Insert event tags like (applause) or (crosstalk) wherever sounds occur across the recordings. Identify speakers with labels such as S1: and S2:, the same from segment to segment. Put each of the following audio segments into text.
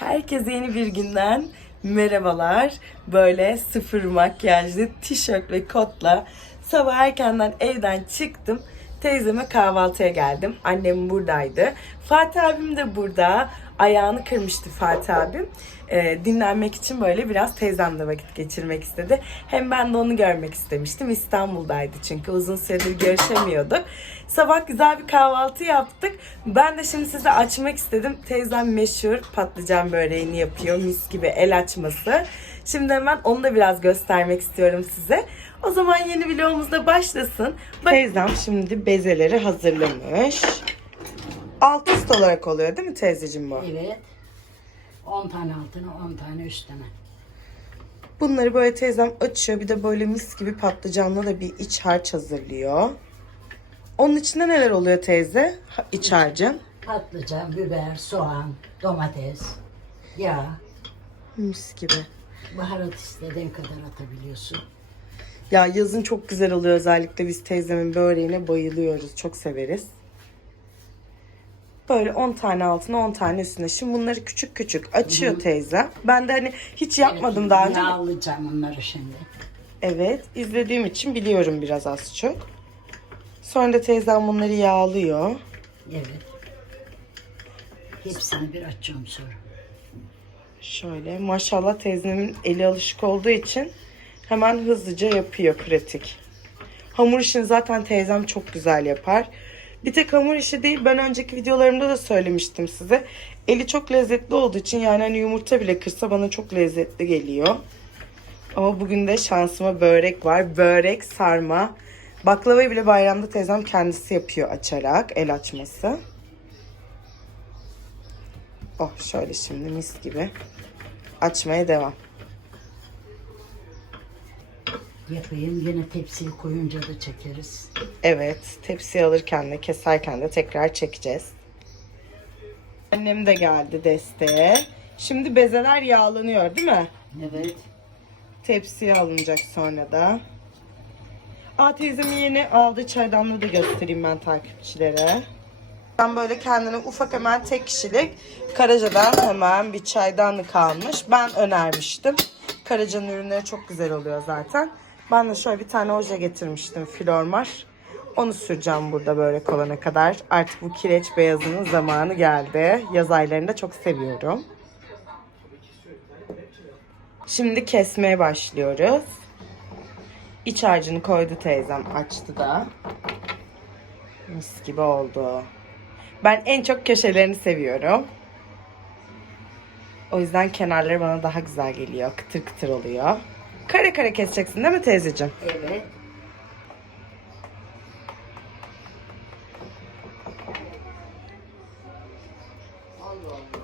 S1: Herkese yeni bir günden merhabalar. Böyle sıfır makyajlı tişört ve kotla sabah erkenden evden çıktım. Teyzeme kahvaltıya geldim. Annem buradaydı. Fatih abim de burada. Ayağını kırmıştı Fatih abim. Ee, dinlenmek için böyle biraz teyzemle vakit geçirmek istedi. Hem ben de onu görmek istemiştim. İstanbul'daydı çünkü uzun süredir görüşemiyorduk. Sabah güzel bir kahvaltı yaptık. Ben de şimdi size açmak istedim. Teyzem meşhur patlıcan böreğini yapıyor. Mis gibi el açması. Şimdi hemen onu da biraz göstermek istiyorum size. O zaman yeni vlogumuzda başlasın. Teyzem şimdi bezeleri hazırlamış. Alt üst olarak oluyor değil mi teyzeciğim bu?
S2: Evet. 10 tane altına 10 tane üstüne.
S1: Bunları böyle teyzem açıyor. Bir de böyle mis gibi patlıcanla da bir iç harç hazırlıyor. Onun içinde neler oluyor teyze? Ha, İç harcın.
S2: Patlıcan, biber, soğan, domates, yağ,
S1: Mis gibi.
S2: baharat istediğin kadar atabiliyorsun.
S1: Ya yazın çok güzel oluyor özellikle biz teyzemin böreğine bayılıyoruz. Çok severiz. Böyle 10 tane altına 10 tane üstüne. Şimdi bunları küçük küçük açıyor teyze. Ben de hani hiç yapmadım daha önce.
S2: Yağlayacağım onları şimdi.
S1: Evet, izlediğim için biliyorum biraz az çok. Sonra da teyzem bunları yağlıyor.
S2: Evet. Hepsini bir açıyorum sonra.
S1: Şöyle maşallah teyzemin eli alışık olduğu için hemen hızlıca yapıyor pratik. Hamur işini zaten teyzem çok güzel yapar. Bir tek hamur işi değil ben önceki videolarımda da söylemiştim size. Eli çok lezzetli olduğu için yani hani yumurta bile kırsa bana çok lezzetli geliyor. Ama bugün de şansıma börek var. Börek, sarma. Baklavayı bile bayramda teyzem kendisi yapıyor açarak. El açması. Oh şöyle şimdi mis gibi. Açmaya devam.
S2: Yapayım yine tepsiye koyunca da çekeriz.
S1: Evet, tepsiye alırken de keserken de tekrar çekeceğiz. Annem de geldi desteğe. Şimdi bezeler yağlanıyor değil mi?
S2: Evet.
S1: Tepsiye alınacak sonra da. Aa teyzemin yeni aldığı çaydanlığı da göstereyim ben takipçilere. Ben böyle kendine ufak hemen tek kişilik Karaca'dan hemen bir çaydanlık almış. Ben önermiştim. Karaca'nın ürünleri çok güzel oluyor zaten. Ben de şöyle bir tane oje getirmiştim Flormar. Onu süreceğim burada böyle olana kadar. Artık bu kireç beyazının zamanı geldi. Yaz aylarında çok seviyorum. Şimdi kesmeye başlıyoruz. İç harcını koydu teyzem açtı da. Mis gibi oldu. Ben en çok köşelerini seviyorum. O yüzden kenarları bana daha güzel geliyor. Kıtır kıtır oluyor. Kare kare keseceksin değil mi teyzeciğim?
S2: Evet.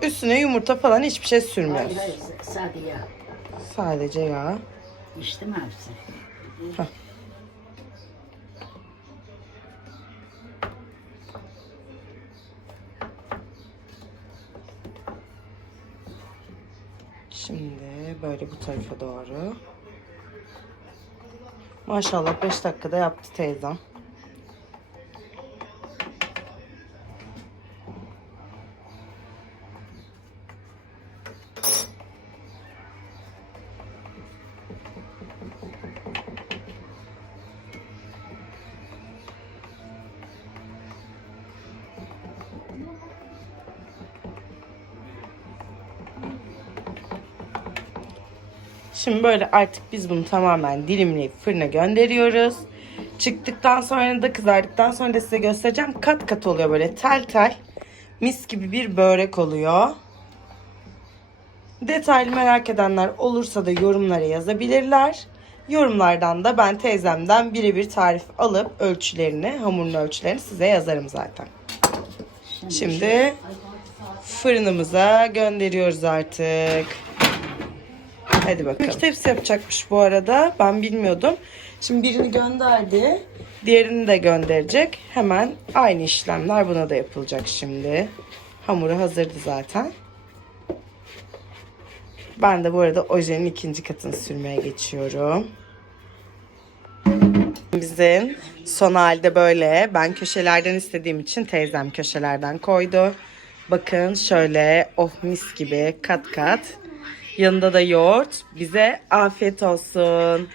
S1: Üstüne yumurta falan hiçbir şey sürmüyoruz.
S2: hayır sade yağ.
S1: Sadece yağ.
S2: İçti mi hepsi?
S1: Şimdi böyle bu tarafa doğru. Maşallah 5 dakikada yaptı teyzem. Şimdi böyle artık biz bunu tamamen dilimleyip fırına gönderiyoruz. Çıktıktan sonra da kızardıktan sonra da size göstereceğim. Kat kat oluyor böyle tel tel. Mis gibi bir börek oluyor. Detaylı merak edenler olursa da yorumlara yazabilirler. Yorumlardan da ben teyzemden birebir tarif alıp ölçülerini, hamurun ölçülerini size yazarım zaten. Şimdi fırınımıza gönderiyoruz artık. Hadi bakalım. İki tepsi yapacakmış bu arada. Ben bilmiyordum. Şimdi birini gönderdi. Diğerini de gönderecek. Hemen aynı işlemler buna da yapılacak şimdi. Hamuru hazırdı zaten. Ben de bu arada ojenin ikinci katını sürmeye geçiyorum. Bizim son halde böyle. Ben köşelerden istediğim için teyzem köşelerden koydu. Bakın şöyle oh mis gibi kat kat. Yanında da yoğurt. Bize afiyet olsun.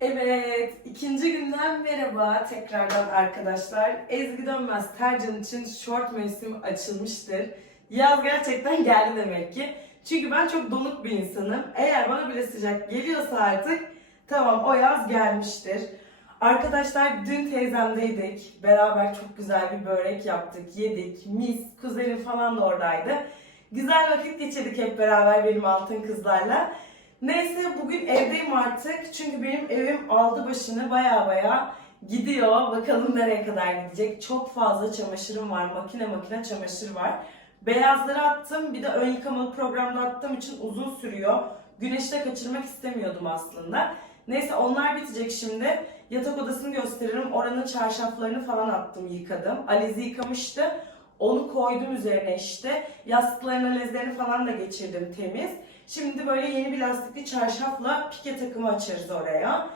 S1: Evet, ikinci günden merhaba tekrardan arkadaşlar. Ezgi Dönmez Tercan için short mevsim açılmıştır. Yaz gerçekten geldi demek ki. Çünkü ben çok donuk bir insanım. Eğer bana bile sıcak geliyorsa artık tamam o yaz gelmiştir. Arkadaşlar dün teyzemdeydik. Beraber çok güzel bir börek yaptık, yedik. Mis, kuzenim falan da oradaydı. Güzel vakit geçirdik hep beraber benim altın kızlarla. Neyse bugün evdeyim artık. Çünkü benim evim aldı başını baya baya gidiyor. Bakalım nereye kadar gidecek. Çok fazla çamaşırım var. Makine makine çamaşır var. Beyazları attım. Bir de ön yıkamalı programda attığım için uzun sürüyor. Güneşte kaçırmak istemiyordum aslında. Neyse onlar bitecek şimdi. Yatak odasını gösteririm. Oranın çarşaflarını falan attım, yıkadım. Alizi yıkamıştı. Onu koydum üzerine işte. Yastıklarına lezlerini falan da geçirdim temiz. Şimdi böyle yeni bir lastikli çarşafla pike takımı açarız oraya.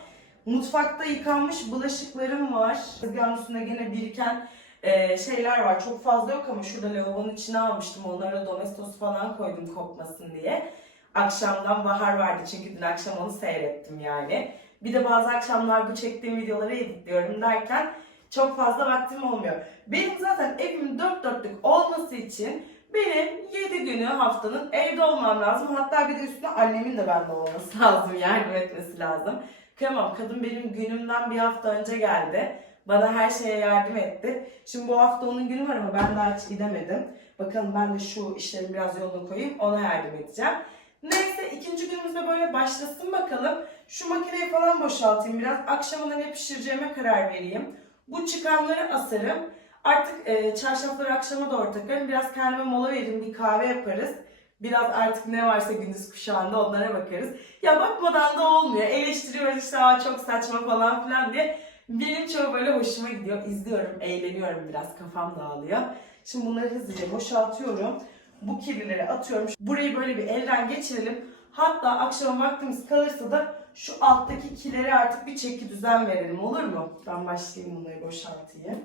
S1: Mutfakta yıkanmış bulaşıklarım var. Tezgahın üstünde gene biriken e, şeyler var. Çok fazla yok ama şurada lavabonun içine almıştım. Onlara domestos falan koydum kokmasın diye. Akşamdan bahar vardı çünkü dün akşam onu seyrettim yani. Bir de bazı akşamlar bu çektiğim videoları editliyorum derken çok fazla vaktim olmuyor. Benim zaten evimin dört dörtlük olması için benim 7 günü haftanın evde olmam lazım. Hatta bir de üstüne annemin de bende olması (laughs) lazım. Yardım etmesi lazım. Kıyamam. Kadın benim günümden bir hafta önce geldi. Bana her şeye yardım etti. Şimdi bu hafta onun günü var ama ben daha hiç gidemedim. Bakalım ben de şu işlerimi biraz yoluna koyayım. Ona yardım edeceğim. Neyse ikinci günümüzde böyle başlasın bakalım. Şu makineyi falan boşaltayım biraz. Akşama ne pişireceğime karar vereyim. Bu çıkanları asarım. Artık e, çarşafları akşama doğru takarım. Biraz kendime mola veririm, bir kahve yaparız. Biraz artık ne varsa gündüz kuşağında onlara bakarız. Ya bakmadan da olmuyor. Eleştiriyoruz işte Aa, çok saçma falan filan diye. Benim çoğu böyle hoşuma gidiyor. İzliyorum, eğleniyorum biraz. Kafam dağılıyor. Şimdi bunları hızlıca boşaltıyorum. Bu kirlileri atıyorum. Burayı böyle bir elden geçirelim. Hatta akşam vaktimiz kalırsa da şu alttaki kileri artık bir çeki düzen verelim olur mu? Ben başlayayım bunları boşaltayım.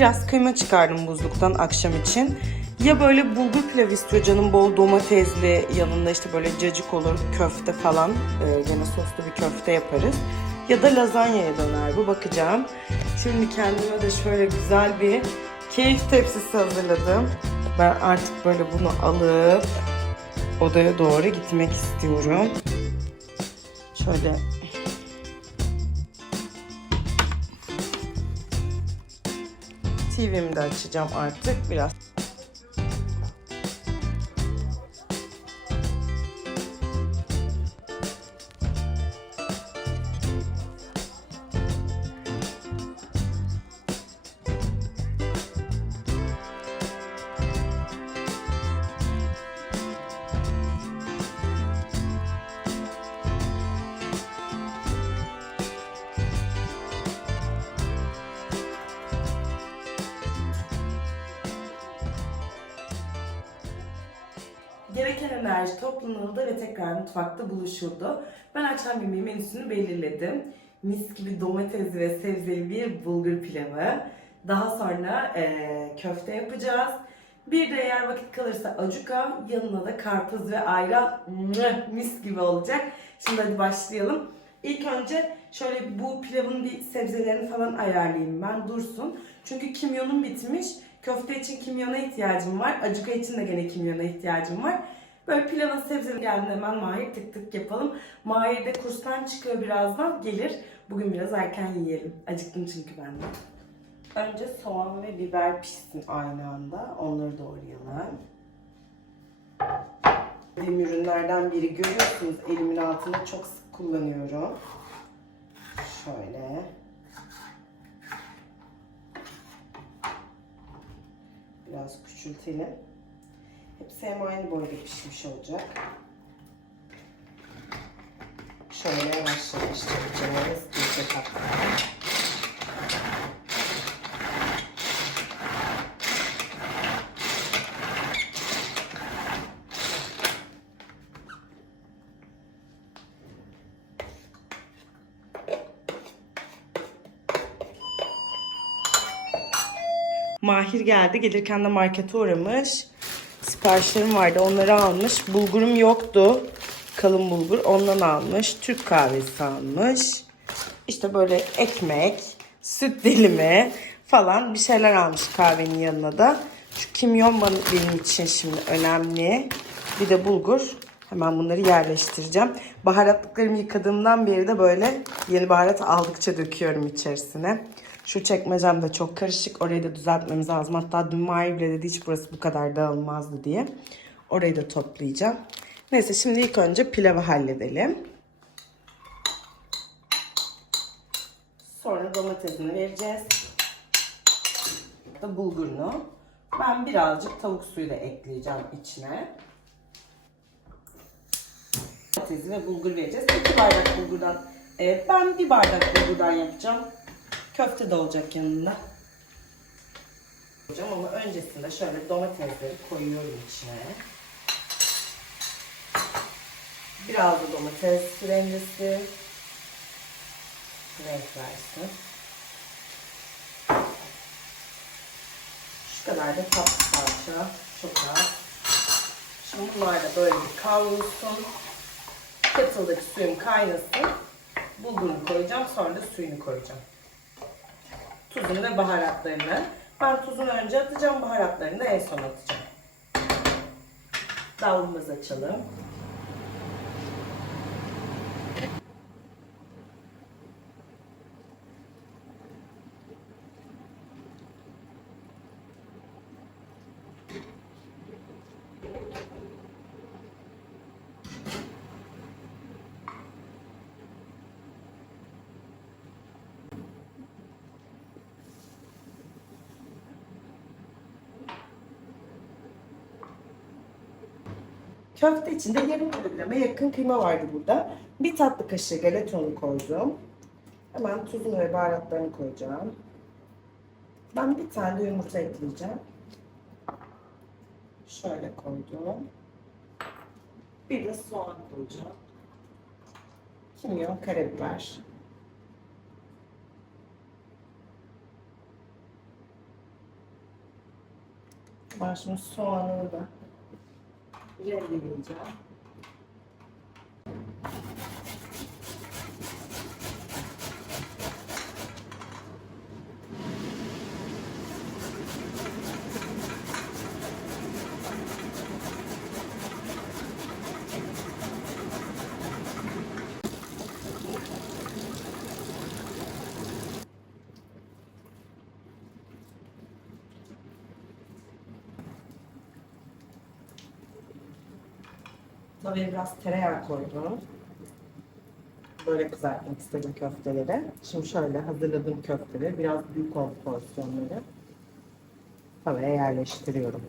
S1: Biraz kıyma çıkardım buzluktan akşam için. Ya böyle bulgur pilav istiyor canım bol domatesli yanında işte böyle cacık olur köfte falan ee, gene soslu bir köfte yaparız. Ya da lazanyaya döner bu bakacağım. Şimdi kendime de şöyle güzel bir keyif tepsisi hazırladım. Ben artık böyle bunu alıp odaya doğru gitmek istiyorum. Şöyle TV'mi de açacağım artık biraz. Gereken enerji toplanıldı ve tekrar mutfakta buluşuldu. Ben akşam yemeği menüsünü belirledim. Mis gibi domatesli ve sebzeli bir bulgur pilavı. Daha sonra eee, köfte yapacağız. Bir de eğer vakit kalırsa acuka, yanına da karpuz ve ayran mis gibi olacak. Şimdi hadi başlayalım. İlk önce şöyle bu pilavın bir sebzelerini falan ayarlayayım ben dursun. Çünkü kimyonum bitmiş. Köfte için kimyona ihtiyacım var. Acuka için de gene kimyona ihtiyacım var. Böyle pilavın sebzeli geldiğinde hemen Mahir tık tık yapalım. Mahir de kurstan çıkıyor birazdan gelir. Bugün biraz erken yiyelim. Acıktım çünkü ben de. Önce soğan ve biber pişsin aynı anda. Onları doğrayalım. Benim ürünlerden biri görüyorsunuz elimin altında çok sık kullanıyorum. Şöyle. Biraz küçültelim. Hepsi hem aynı boyda pişmiş olacak. Şöyle yavaş yavaş çekeceğiz. İlk etapta. Mahir geldi. Gelirken de markete uğramış. Siparişlerim vardı. Onları almış. Bulgurum yoktu. Kalın bulgur. Ondan almış. Türk kahvesi almış. İşte böyle ekmek, süt dilimi falan bir şeyler almış kahvenin yanına da. Şu kimyon benim için şimdi önemli. Bir de bulgur. Hemen bunları yerleştireceğim. Baharatlıklarımı yıkadığımdan beri de böyle yeni baharat aldıkça döküyorum içerisine. Şu çekmecem de çok karışık. Orayı da düzeltmemiz lazım. Hatta dün Mahir bile dedi hiç burası bu kadar dağılmazdı diye. Orayı da toplayacağım. Neyse şimdi ilk önce pilavı halledelim. Sonra domatesini vereceğiz. Da bulgurunu. Ben birazcık tavuk suyu da ekleyeceğim içine. Domatesi ve bulgur vereceğiz. İki bardak bulgurdan. Evet ben bir bardak bulgurdan yapacağım. Köfte de olacak yanında. Hocam ama öncesinde şöyle domatesleri koyuyorum içine. Biraz da domates rendesi. Renk versin. Şu kadar da tatlı salça. Çok az. Şimdi bunlar da böyle bir kavrulsun. Kettle'daki suyum kaynasın. Bulgurunu koyacağım. Sonra da suyunu koyacağım. Tuzunu ve baharatlarını. Ben tuzunu önce atacağım. Baharatlarını da en son atacağım. Davlumbaz açalım. Köfte içinde yarım kilograma yakın kıyma vardı burada. Bir tatlı kaşığı galeta koydum. Hemen tuzunu ve baharatlarını koyacağım. Ben bir tane yumurta ekleyeceğim. Şöyle koydum. Bir de soğan koyacağım. Kimyon, karabiber. Ben şimdi soğanını da 在你家 Tavaya biraz tereyağı koydum. Böyle kızartmak istedim köfteleri. Şimdi şöyle hazırladığım köfteleri biraz büyük oldu porsiyonları. Tavaya yerleştiriyorum.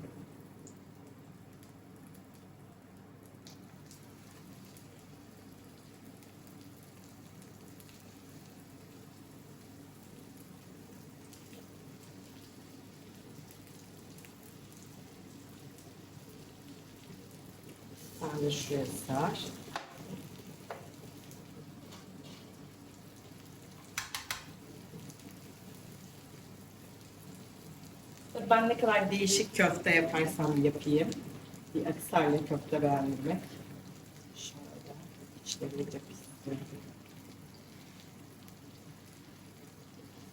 S1: De şuraya. Ben ne kadar değişik köfte yaparsam yapayım. Bir aksarla köfte beğendirmek. Şöyle içleri de pişsin.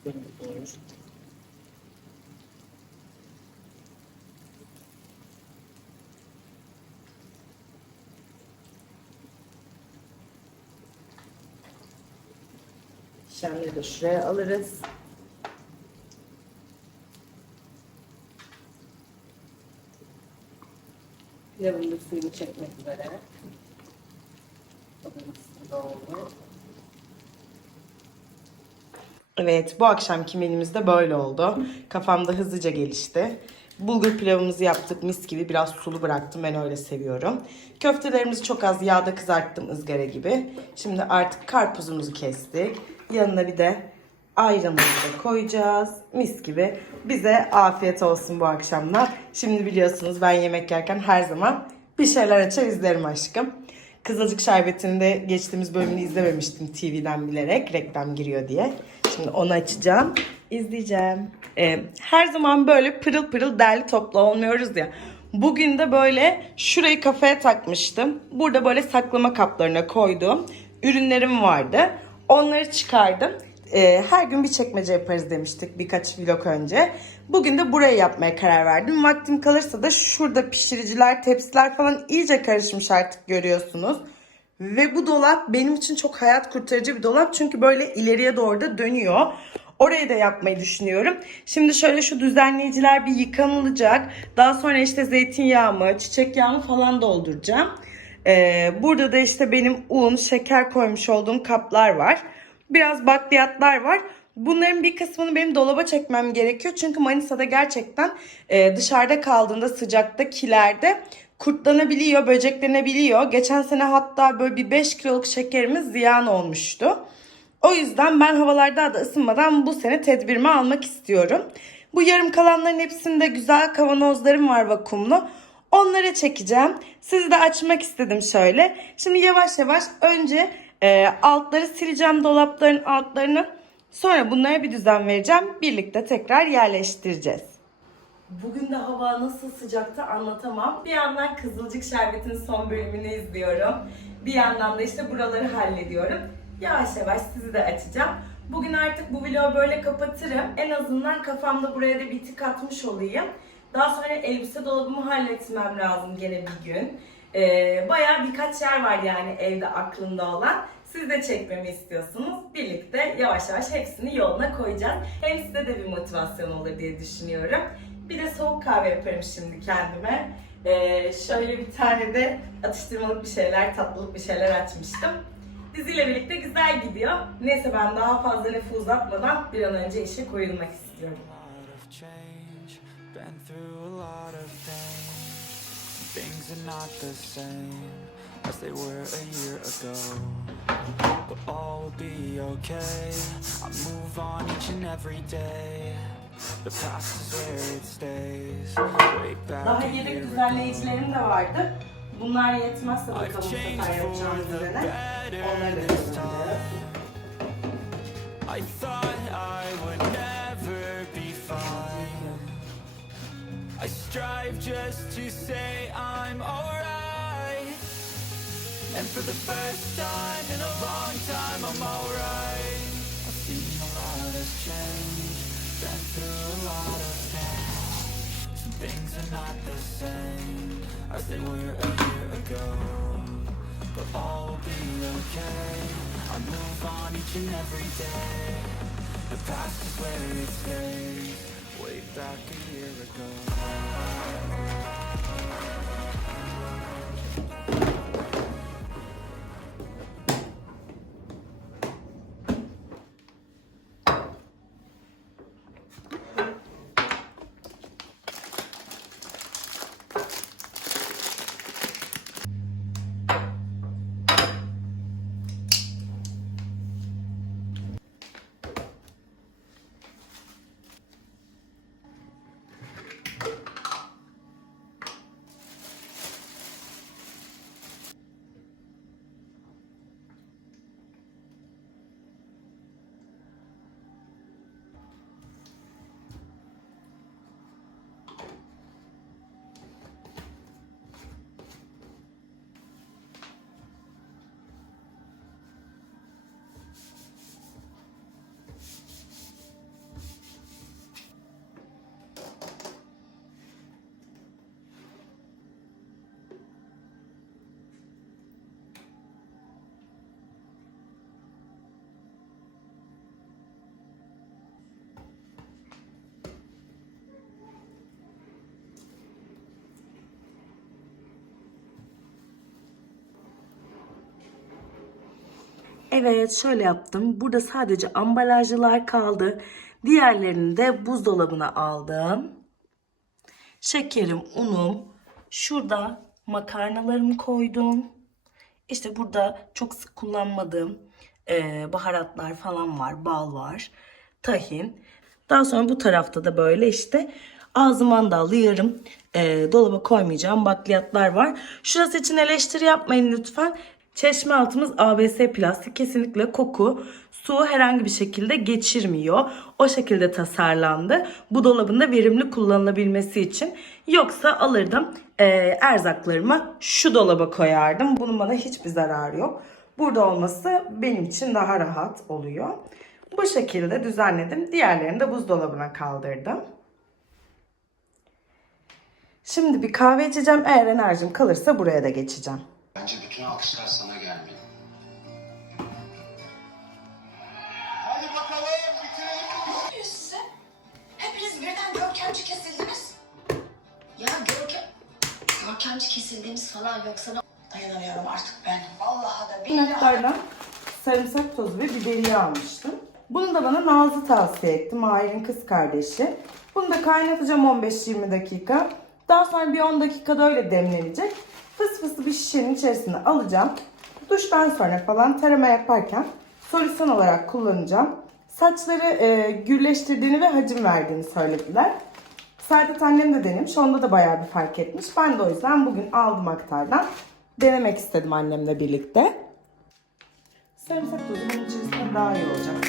S1: Böyle doğru. Şenleri de şuraya alırız. Pilavın da suyunu çekmek üzere. Evet, bu akşamki menümüz de böyle oldu. Kafamda hızlıca gelişti. Bulgur pilavımızı yaptık mis gibi. Biraz sulu bıraktım. Ben öyle seviyorum. Köftelerimizi çok az yağda kızarttım ızgara gibi. Şimdi artık karpuzumuzu kestik. Yanına bir de ayranımızı da koyacağız. Mis gibi. Bize afiyet olsun bu akşamlar. Şimdi biliyorsunuz ben yemek yerken her zaman bir şeyler açar izlerim aşkım. Kızılcık Şerbeti'ni de geçtiğimiz bölümünü izlememiştim TV'den bilerek reklam giriyor diye. Şimdi onu açacağım, izleyeceğim. Ee, her zaman böyle pırıl pırıl derli toplu olmuyoruz ya. Bugün de böyle şurayı kafaya takmıştım. Burada böyle saklama kaplarına koyduğum ürünlerim vardı. Onları çıkardım. Ee, her gün bir çekmece yaparız demiştik birkaç vlog önce. Bugün de burayı yapmaya karar verdim. Vaktim kalırsa da şurada pişiriciler, tepsiler falan iyice karışmış artık görüyorsunuz. Ve bu dolap benim için çok hayat kurtarıcı bir dolap. Çünkü böyle ileriye doğru da dönüyor. Orayı da yapmayı düşünüyorum. Şimdi şöyle şu düzenleyiciler bir yıkanılacak. Daha sonra işte zeytinyağımı, çiçek yağımı falan dolduracağım. Ee, burada da işte benim un, şeker koymuş olduğum kaplar var. Biraz bakliyatlar var. Bunların bir kısmını benim dolaba çekmem gerekiyor. Çünkü Manisa'da gerçekten e, dışarıda kaldığında sıcakta kilerde kurtlanabiliyor, böceklenebiliyor. Geçen sene hatta böyle bir 5 kiloluk şekerimiz ziyan olmuştu. O yüzden ben havalar daha da ısınmadan bu sene tedbirimi almak istiyorum. Bu yarım kalanların hepsinde güzel kavanozlarım var vakumlu. Onları çekeceğim. Sizi de açmak istedim şöyle. Şimdi yavaş yavaş önce e, altları sileceğim dolapların altlarını. Sonra bunlara bir düzen vereceğim. Birlikte tekrar yerleştireceğiz. Bugün de hava nasıl sıcakta anlatamam. Bir yandan Kızılcık Şerbeti'nin son bölümünü izliyorum. Bir yandan da işte buraları hallediyorum. Yavaş yavaş sizi de açacağım. Bugün artık bu vlogu böyle kapatırım. En azından kafamda buraya da bir tık atmış olayım. Daha sonra elbise dolabımı halletmem lazım gene bir gün. Ee, bayağı birkaç yer var yani evde aklımda olan. Siz de çekmemi istiyorsunuz. Birlikte yavaş yavaş hepsini yoluna koyacağız. Hem size de bir motivasyon olur diye düşünüyorum. Bir de soğuk kahve yaparım şimdi kendime. Ee, şöyle bir tane de atıştırmalık bir şeyler, tatlılık bir şeyler açmıştım. Diziyle birlikte güzel gidiyor. Neyse ben daha fazla lafı uzatmadan bir an önce işe koyulmak istiyorum.
S3: as they were a year ago. But all will be okay. I move on each and every day. The past is where it stays. Way back
S1: Daha yedek düzenleyicilerim de vardı. Bunlar yetmezse bakalım bu sefer yapacağım düzene. Onları da kullanacağız.
S3: I thought I would never be fine. I strive just to say I'm alright. And for the first time in a long time, I'm alright. I've seen a lot has changed, been through a lot of pain. Some things are not the same as they were a year ago. But all will be okay. I move on each and every day. The past is where it stays. Way back a year ago.
S1: Evet şöyle yaptım. Burada sadece ambalajlılar kaldı. Diğerlerini de buzdolabına aldım. Şekerim, unum. Şurada makarnalarımı koydum. İşte burada çok sık kullanmadığım eee, baharatlar falan var. Bal var. Tahin. Daha sonra bu tarafta da böyle işte ağzı mandallı yarım eee, dolaba koymayacağım bakliyatlar var. Şurası için eleştiri yapmayın lütfen. Çeşme altımız ABS plastik. Kesinlikle koku, su herhangi bir şekilde geçirmiyor. O şekilde tasarlandı. Bu dolabın da verimli kullanılabilmesi için. Yoksa alırdım eee, erzaklarımı şu dolaba koyardım. Bunun bana hiçbir zararı yok. Burada olması benim için daha rahat oluyor. Bu şekilde düzenledim. Diğerlerini de buzdolabına kaldırdım. Şimdi bir kahve içeceğim. Eğer enerjim kalırsa buraya da geçeceğim.
S4: Bence bütün alkışlar sana gelmeli.
S5: oluyor size? Hepiniz birden görkemci kesildiniz. Ya görkem... Görkemci kesildiniz falan yoksa da... Dayanamıyorum artık ben. Vallahi da billahi.
S1: Sarımsak tozu ve biberiye almıştım. Bunu da bana Nazlı tavsiye etti. Mahir'in kız kardeşi. Bunu da kaynatacağım 15-20 dakika. Daha sonra bir 10 dakikada öyle demlenecek. Fıs fıslı bir şişenin içerisine alacağım. Duştan sonra falan tarama yaparken solüsyon olarak kullanacağım. Saçları e, gürleştirdiğini ve hacim verdiğini söylediler. Saadet annem de denemiş. Onda da bayağı bir fark etmiş. Ben de o yüzden bugün aldım aktardan. Denemek istedim annemle birlikte. Sarımsak tozu bunun içerisinde daha iyi olacak.